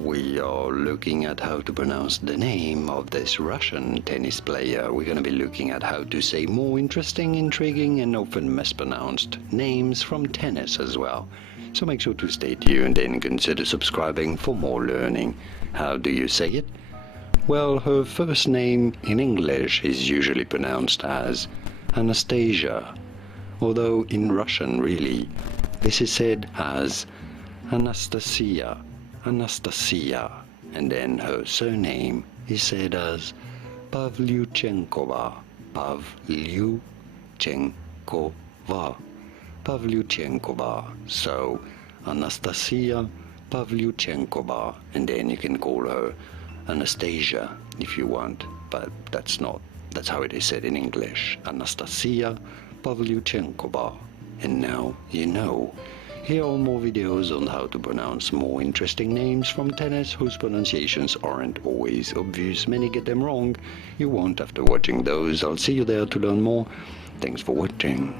we are looking at how to pronounce the name of this Russian tennis player. We're going to be looking at how to say more interesting, intriguing, and often mispronounced names from tennis as well. So make sure to stay tuned and consider subscribing for more learning. How do you say it? Well, her first name in English is usually pronounced as Anastasia, although in Russian, really, this is said as Anastasia, Anastasia, and then her surname is said as Pavlyuchenkova, Pavlyuchenkova, Pavlyuchenkova. So Anastasia Pavlyuchenkova, and then you can call her Anastasia if you want, but that's how it is said in English. Anastasia Pavlyuchenkova. And now you know. Here are more videos on how to pronounce more interesting names from tennis whose pronunciations aren't always obvious. Many get them wrong. You won't after watching those. I'll see you there to learn more. Thanks for watching.